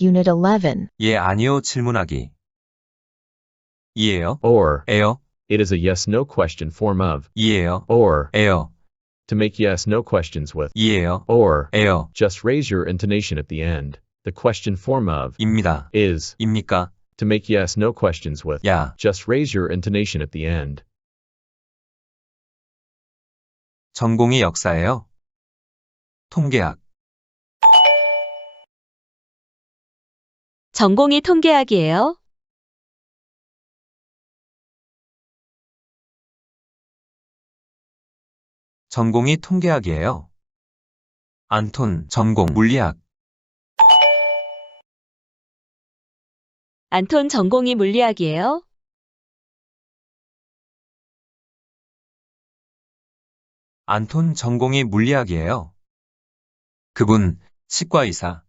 Unit 11. 예, 아니요 질문하기. 이에요, Or, 에요, it is a yes-no question form of 이에요, or. 에요, To make yes-no questions with 이에요, or, 에요, just raise your intonation at the end. The question form of 입니다, is. 입니까, To make yes-no questions with 야, just raise your intonation at the end. 전공이 역사예요. 통계학, 전공이 통계학이에요. 전공이 통계학이에요. 안톤, 전공, 물리학, 안톤 전공이 물리학이에요. 안톤 전공이 물리학이에요. 그분, 치과의사,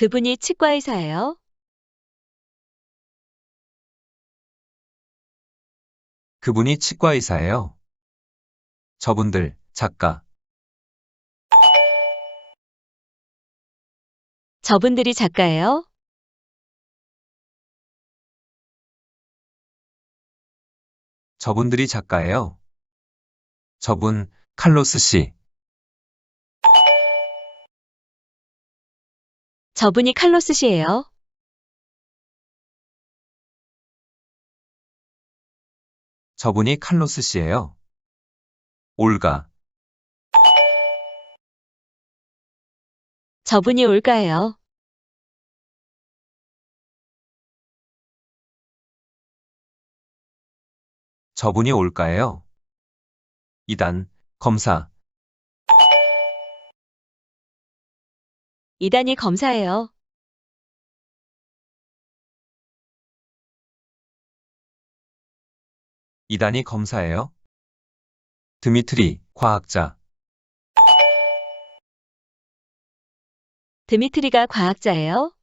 그분이 치과의사예요. 그분이 치과의사예요. 저분들, 작가, 저분들이 작가예요. 저분들이 작가예요. 저분, 칼로스 씨, 저분이 칼로스 씨예요. 저분이 칼로스 씨예요. 올가, 저분이 올가예요. 저분이 올까예요. 이단, 검사, 이단이 검사예요. 이단이 검사예요. 드미트리, 과학자, 드미트리가 과학자예요.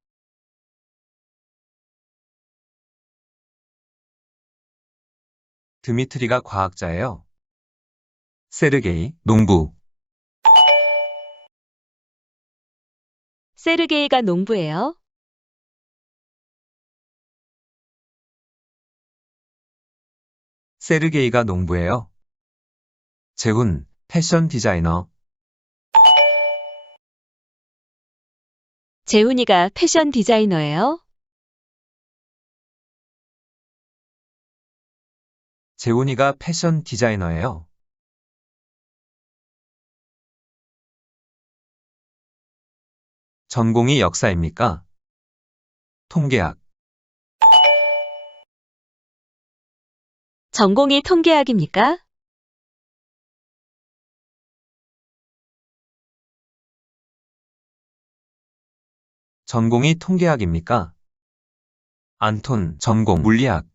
드미트리가 과학자예요. 세르게이, 농부, 세르게이가 농부예요. 세르게이가 농부예요. 재훈, 패션 디자이너, 재훈이가 패션 디자이너예요. 재훈이가 패션 디자이너예요. 전공이 역사입니까? 통계학, 전공이 통계학입니까? 전공이 통계학입니까? 안톤, 전공, 물리학,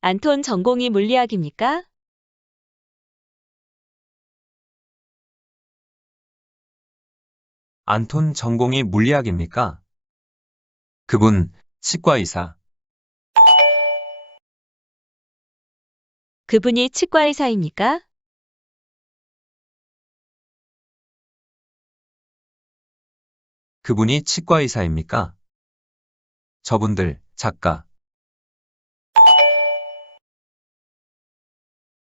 안톤 전공이 물리학입니까? 안톤 전공이 물리학입니까? 그분, 치과의사, 그분이 치과의사입니까? 그분이 치과의사입니까? 저분들, 작가,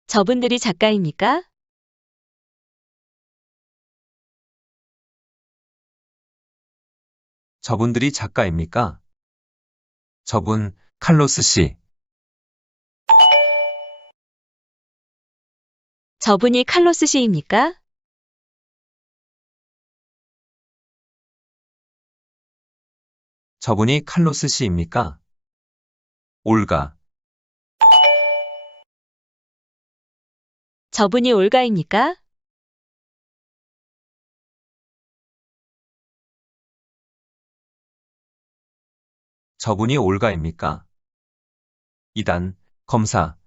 저분들이 작가입니까? 저분들이 작가입니까? 저분, 칼로스 씨, 저분이 칼로스 씨입니까? 저분이 칼로스 씨입니까? 올가, 저분이 올가입니까? 저분이 올가입니까? 이단, 검사,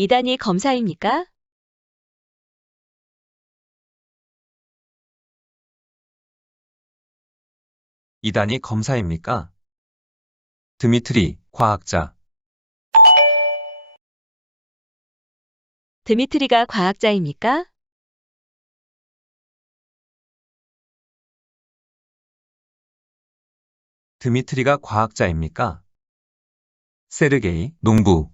이단이 검사입니까? 이단이 검사입니까? 드미트리, 과학자, 드미트리가 과학자입니까? 드미트리가 과학자입니까? 세르게이, 농부.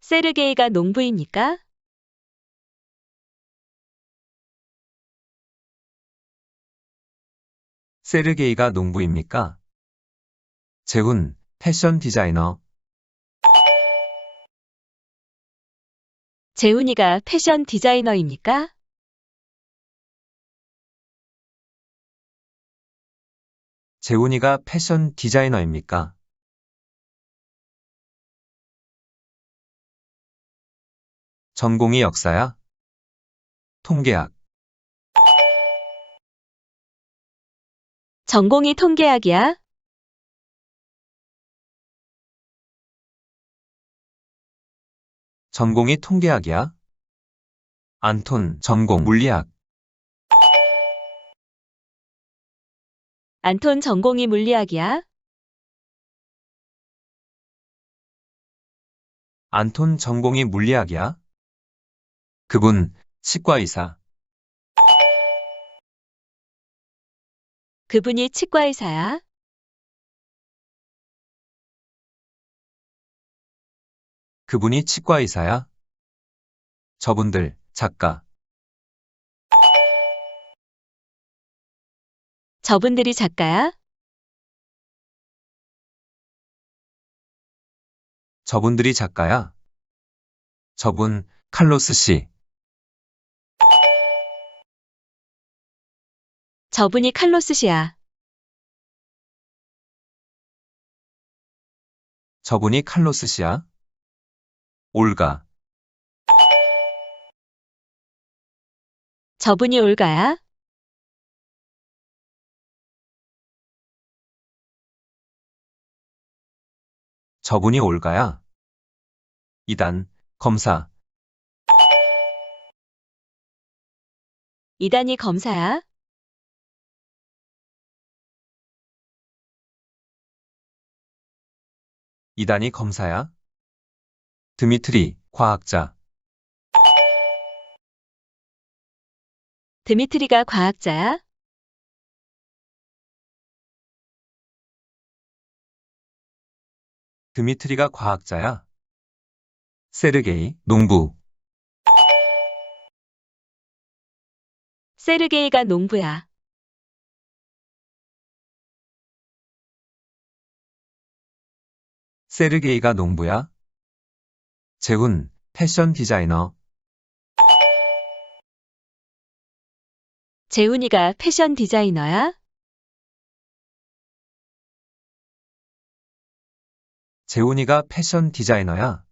세르게이가 농부입니까? 세르게이가 농부입니까? 재훈, 패션 디자이너. 재훈이가 패션 디자이너입니까? 재훈이가 패션 디자이너입니까? 전공이 역사야? 통계학. 전공이 통계학이야? 전공이 통계학이야? 안톤, 전공 물리학. 안톤 전공이 물리학이야? 안톤 전공이 물리학이야? 그분, 치과의사. 그분이 치과의사야? 그분이 치과의사야? 저분들, 작가. 저분들이 작가야? 저분들이 작가야? 저분, 칼로스 씨. 저분이 칼로스 씨야. 저분이 칼로스 씨야? 올가. 저분이 올가야? 저분이 올가야? 이단, 검사. 이단이 검사야? 이단이 검사야? 드미트리, 과학자. 드미트리가 과학자야? 드미트리가 과학자야? 세르게이, 농부. 세르게이가 농부야. 세르게이가 농부야? 재훈, 패션 디자이너. 재훈이가 패션 디자이너야? 재훈이가 패션 디자이너야?